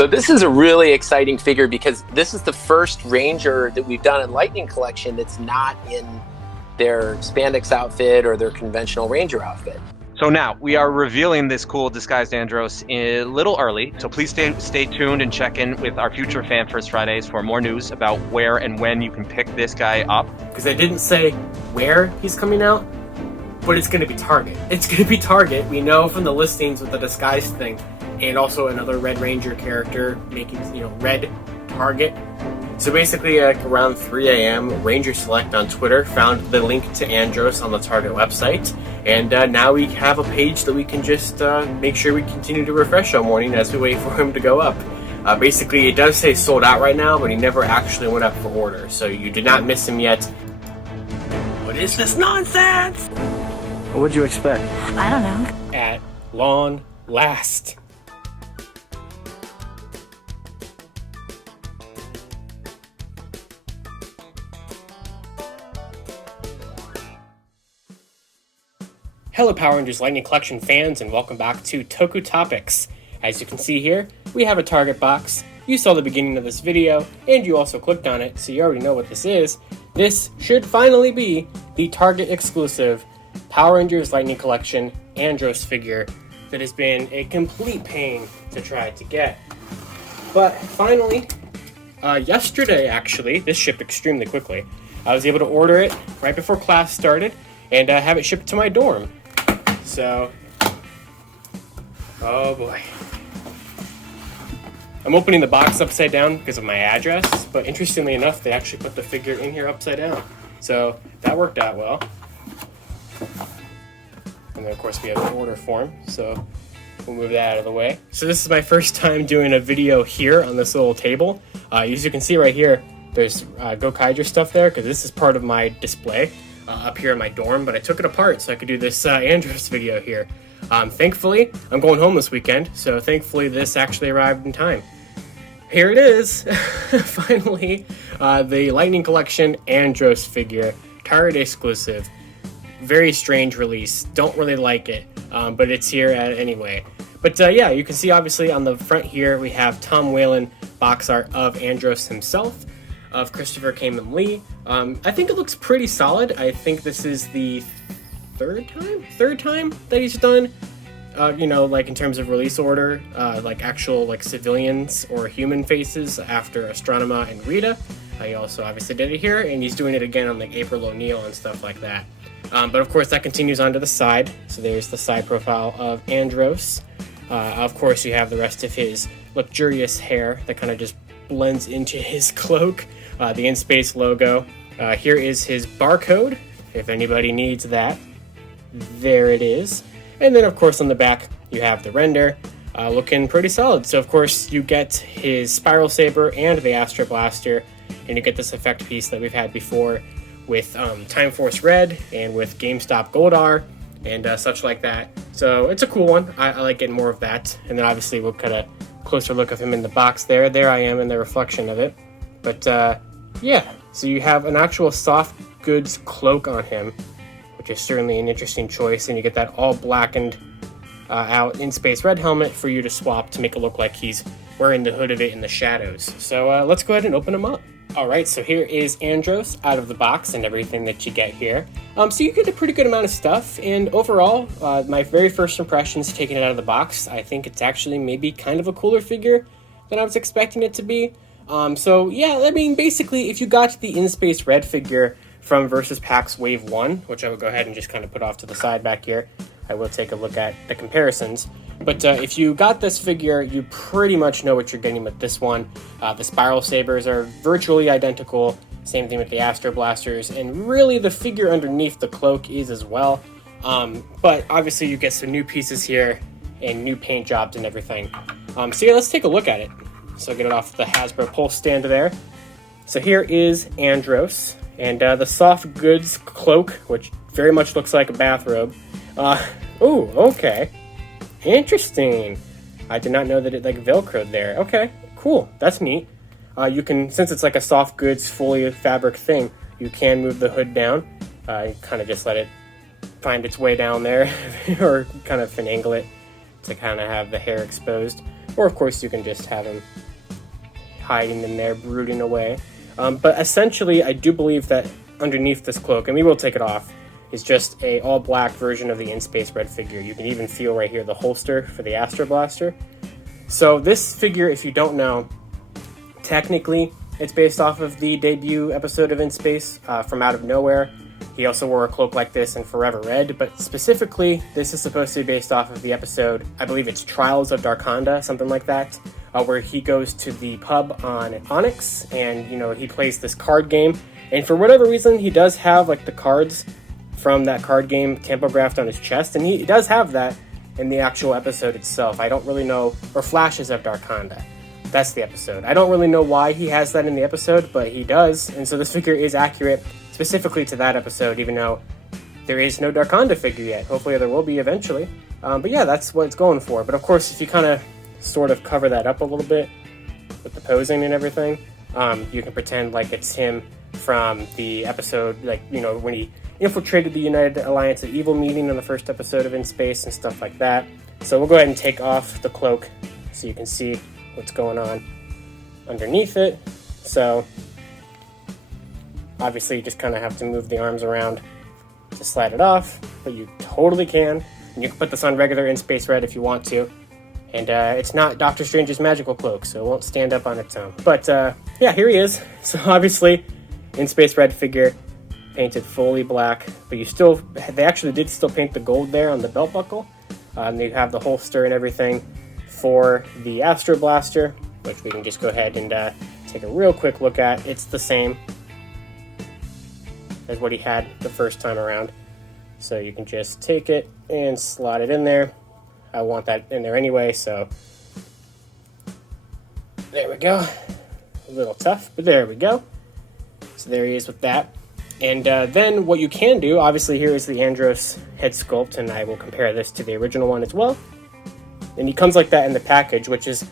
So this is a really exciting figure because this is the first Ranger that we've done in Lightning Collection that's not in their spandex outfit or their conventional Ranger outfit. So now we are revealing this cool disguised Andros a little early, so please stay tuned and check in with our future Fan First Fridays for more news about where and when you can pick this guy up. Because I didn't say where he's coming out, but it's going to be Target. It's going to be Target. We know from the listings with the disguise thing, and also another Red Ranger character making, Red Target. So basically, around 3 a.m., Ranger Select on Twitter found the link to Andros on the Target website, and now we have a page that we can just make sure we continue to refresh all morning as we wait for him to go up. Basically, it does say sold out right now, but he never actually went up for order, so you did not miss him yet. What is this nonsense? What'd you expect? I don't know. At long last. Hello Power Rangers Lightning Collection fans, and welcome back to Toku Topics. As you can see here, we have a Target box. You saw the beginning of this video, and you also clicked on it, so you already know what this is. This should finally be the Target exclusive Power Rangers Lightning Collection Andros figure that has been a complete pain to try to get. But finally, yesterday actually, this shipped extremely quickly. I was able to order it right before class started and have it shipped to my dorm. So, oh boy. I'm opening the box upside down because of my address, but interestingly enough, they actually put the figure in here upside down. So that worked out well. And then of course we have the order form, so we'll move that out of the way. So this is my first time doing a video here on this little table. As you can see right here, there's Gokaiger stuff there because this is part of my display up here in my dorm, but I took it apart so I could do this Andros video here. Thankfully, I'm going home this weekend, so thankfully this actually arrived in time. Here it is, finally, the Lightning Collection Andros figure, Target exclusive. Very strange release, don't really like it, but it's here anyway. But yeah, you can see obviously on the front here we have Tom Whalen box art of Andros himself, of Christopher Kamen Lee. I think it looks pretty solid. I think this is the third time that he's done, like in terms of release order, like actual like civilians or human faces after Astronema and Rita. He also obviously did it here, and he's doing it again on like April O'Neil and stuff like that. But of course that continues onto the side. So there's the side profile of Andros. Of course you have the rest of his luxurious hair that kind of just blends into his cloak. The in-space logo. Here is his barcode, if anybody needs that. There it is. And then of course on the back you have the render, looking pretty solid. So of course you get his Spiral Saber and the Astro Blaster, and you get this effect piece that we've had before with Time Force Red and with GameStop Goldar and such like that. So it's a cool one. I like getting more of that. And then obviously we'll cut a closer look of him in the box there. There I am in the reflection of it. But yeah, so you have an actual soft goods cloak on him, which is certainly an interesting choice, and you get that all blackened out in-space red helmet for you to swap to make it look like he's wearing the hood of it in the shadows. So let's go ahead and open him up. Alright, so here is Andros out of the box and everything that you get here. So you get a pretty good amount of stuff, and overall, my very first impressions taking it out of the box, I think it's actually maybe kind of a cooler figure than I was expecting it to be. So yeah, I mean, basically, if you got the in-space red figure from Versus Packs Wave 1, which I will go ahead and just kind of put off to the side back here, I will take a look at the comparisons. But if you got this figure, you pretty much know what you're getting with this one. The Spiral Sabers are virtually identical, same thing with the Astro Blasters, and really the figure underneath the cloak is as well. But obviously you get some new pieces here and new paint jobs and everything. So yeah, let's take a look at it. So get it off the Hasbro Pulse stand there. So here is Andros, and the soft goods cloak, which very much looks like a bathrobe. Ooh, okay. Interesting. I did not know that it like Velcroed there. Okay, cool. That's neat. You can, since it's like a soft goods, fully fabric thing, you can move the hood down. You kind of just let it find its way down there, or kind of finagle it to kind of have the hair exposed. or of course you can just have him hiding in there, brooding away. But essentially, I do believe that underneath this cloak, and we will take it off, is just a all-black version of the in-space red figure. You can even feel right here the holster for the Astro Blaster. So this figure, if you don't know, technically it's based off of the debut episode of In Space from Out of Nowhere. He also wore a cloak like this in Forever Red, but specifically, this is supposed to be based off of the episode, I believe it's Trials of Darkonda, something like that, where he goes to the pub on Onyx, and, you know, he plays this card game, and for whatever reason, he does have, like, the cards from that card game tampographed on his chest, and he does have that in the actual episode itself. I don't really know, or Flashes of Darkonda. That's the episode. I don't really know why he has that in the episode, but he does, and so this figure is accurate specifically to that episode, even though there is no Darkonda figure yet. Hopefully there will be eventually. But yeah, that's what it's going for. But of course, if you kind of sort of cover that up a little bit with the posing and everything, you can pretend like it's him from the episode, like, you know, when he infiltrated the United Alliance of Evil meeting in the first episode of In Space and stuff like that. So we'll go ahead and take off the cloak so you can see what's going on underneath it. So obviously you just kind of have to move the arms around to slide it off, but you totally can. And you can put this on regular In Space Red if you want to. And it's not Doctor Strange's magical cloak, so it won't stand up on its own. But yeah, here he is. So obviously, In Space Red figure, painted fully black, but they actually did still paint the gold there on the belt buckle. They have the holster and everything for the Astro Blaster, which we can just go ahead and take a real quick look at. It's the same as what he had the first time around. So you can just take it and slot it in there. I want that in there anyway, so there we go. A little tough, but there we go. So there he is with that. And then what you can do, obviously here is the Andros head sculpt, and I will compare this to the original one as well. And he comes like that in the package, which is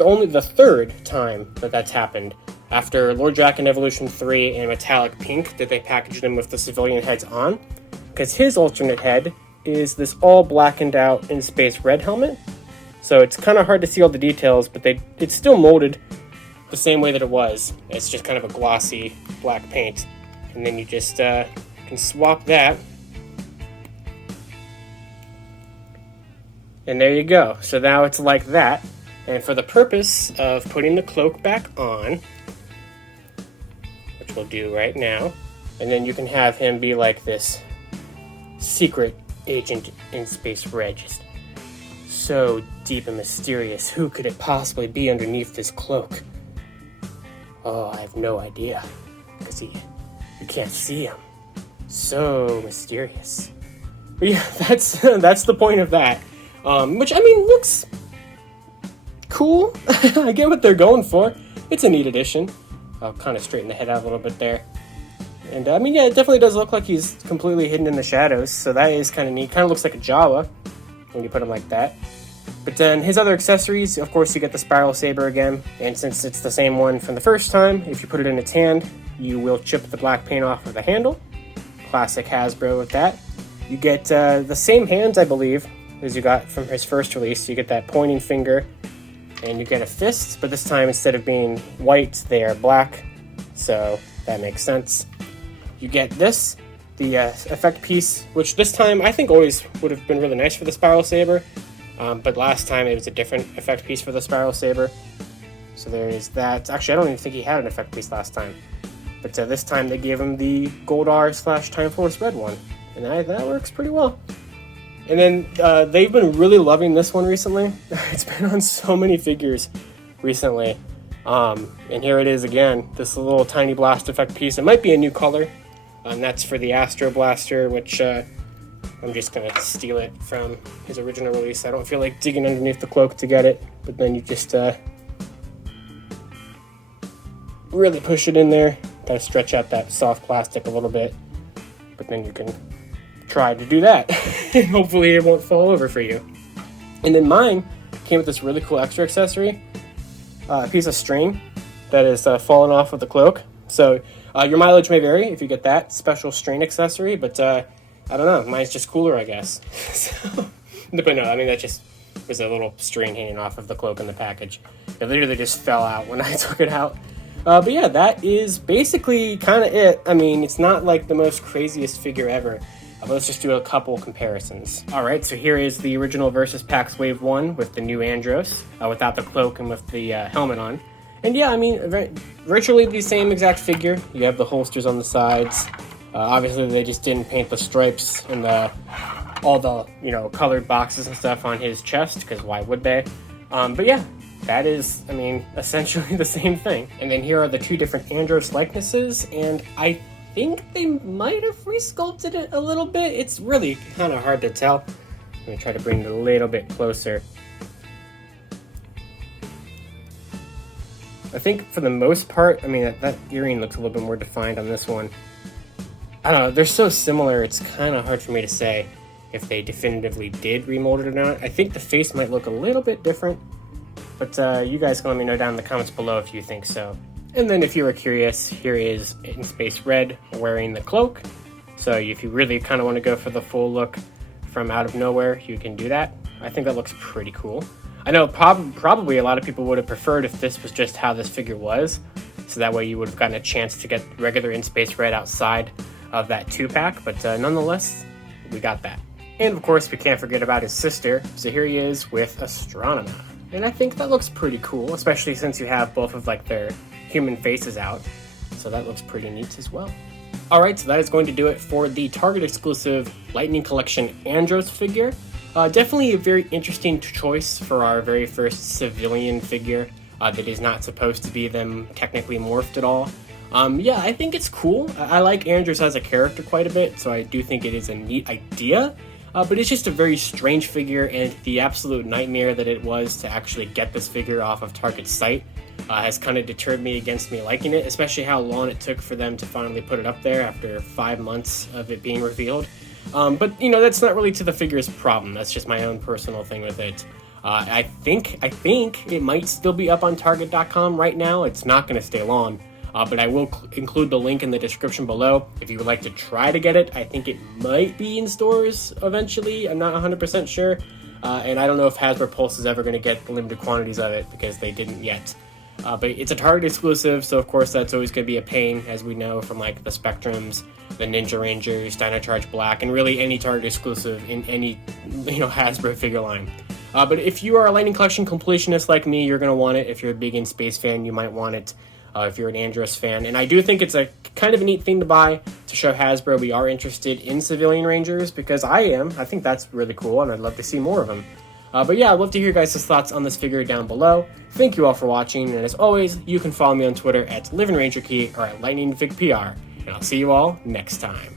only the third time that that's happened. After Lord Draken Evolution 3 and Metallic Pink, that they packaged him with the civilian heads on. Because his alternate head is this all blackened out In Space Red helmet. So it's kind of hard to see all the details, but it's still molded the same way that it was. It's just kind of a glossy black paint. And then you just can swap that. And there you go. So now it's like that. And for the purpose of putting the cloak back on, which we'll do right now, and then you can have him be like this secret agent In Space Red, just so deep and mysterious. Who could it possibly be underneath this cloak? Oh, I have no idea, because you can't see him. So mysterious. But yeah, that's the point of that. Which, I mean, looks cool. I get what they're going for. It's a neat addition. I'll kind of straighten the head out a little bit there. And, I mean, yeah, it definitely does look like he's completely hidden in the shadows, so that is kind of neat. Kind of looks like a Jawa when you put him like that. But then his other accessories, of course, you get the Spiral Saber again, and since it's the same one from the first time, if you put it in its hand, you will chip the black paint off of the handle. Classic Hasbro with that. You get the same hands, I believe, as you got from his first release. You get that pointing finger, and you get a fist, but this time instead of being white, they are black, so that makes sense. You get this, the effect piece, which this time I think always would have been really nice for the Spiral Saber, but last time it was a different effect piece for the Spiral Saber. So there is that. Actually, I don't even think he had an effect piece last time, but this time they gave him the Gold R/Time Force Red one, and that works pretty well. And then they've been really loving this one recently. It's been on so many figures recently. And here it is again, this little tiny blast effect piece. It might be a new color, and that's for the Astro Blaster, which I'm just going to steal it from his original release. I don't feel like digging underneath the cloak to get it, but then you just really push it in there. Got to stretch out that soft plastic a little bit, but then you can try to do that. And hopefully it won't fall over for you. And then mine came with this really cool extra accessory, a piece of string that is fallen off of the cloak. So your mileage may vary if you get that special string accessory, but I don't know, mine's just cooler, I guess. So, but no, I mean, that's just There's a little string hanging off of the cloak in the package. It literally just fell out when I took it out. But yeah, that is basically kind of it. I mean, it's not like the most craziest figure ever. Let's just do a couple comparisons. All right, so here is the original Versus Packs Wave 1 with the new Andros, without the cloak and with the helmet on. And yeah, I mean, virtually the same exact figure. You have the holsters on the sides. Obviously, they just didn't paint the stripes and all the, you know, colored boxes and stuff on his chest, because why would they? But yeah, that is, I mean, essentially the same thing. And then here are the two different Andros likenesses, and I think they might have resculpted it a little bit. It's really kind of hard to tell. Let me try to bring it a little bit closer. I think for the most part, I mean, that earring looks a little bit more defined on this one. I don't know, they're so similar, it's kind of hard for me to say if they definitively did remold it or not. I think the face might look a little bit different, but you guys can let me know down in the comments below if you think so. And then if you were curious, here is In Space Red wearing the cloak. So if you really kind of want to go for the full look from out of nowhere, you can do that. I think that looks pretty cool. I know probably a lot of people would have preferred if this was just how this figure was. So that way you would have gotten a chance to get regular In Space Red outside of that 2-pack. But nonetheless, we got that. And of course, we can't forget about his sister. So here he is with Astronomer. And I think that looks pretty cool, especially since you have both of like their human faces out. So that looks pretty neat as well. Alright, so that is going to do it for the Target exclusive Lightning Collection Andros figure. Definitely a very interesting choice for our very first civilian figure that is not supposed to be them technically morphed at all. Yeah, I think it's cool. I like Andros as a character quite a bit, so I do think it is a neat idea. But it's just a very strange figure, and the absolute nightmare that it was to actually get this figure off of Target's site has kind of deterred me against me liking it, especially how long it took for them to finally put it up there after 5 months of it being revealed. But, you know, that's not really to the figure's problem. That's just my own personal thing with it. I think it might still be up on Target.com right now. It's not going to stay long. But I will include the link in the description below if you would like to try to get it. I think it might be in stores eventually. I'm not 100% sure. And I don't know if Hasbro Pulse is ever going to get limited quantities of it because they didn't yet. But it's a Target exclusive, so of course that's always going to be a pain, as we know from like the Spectrums, the Ninja Rangers, Dino Charge Black, and really any Target exclusive in any, you know, Hasbro figure line. But if you are a Lightning Collection completionist like me, you're going to want it. If you're a big In Space fan, you might want it. If you're an Andros fan. And I do think it's a kind of a neat thing to buy to show Hasbro we are interested in civilian Rangers, because I am. I think that's really cool, and I'd love to see more of them. But yeah, I'd love to hear your guys' thoughts on this figure down below. Thank you all for watching, and as always, you can follow me on Twitter at LivingRangerKey or at LightningFigPR. And I'll see you all next time.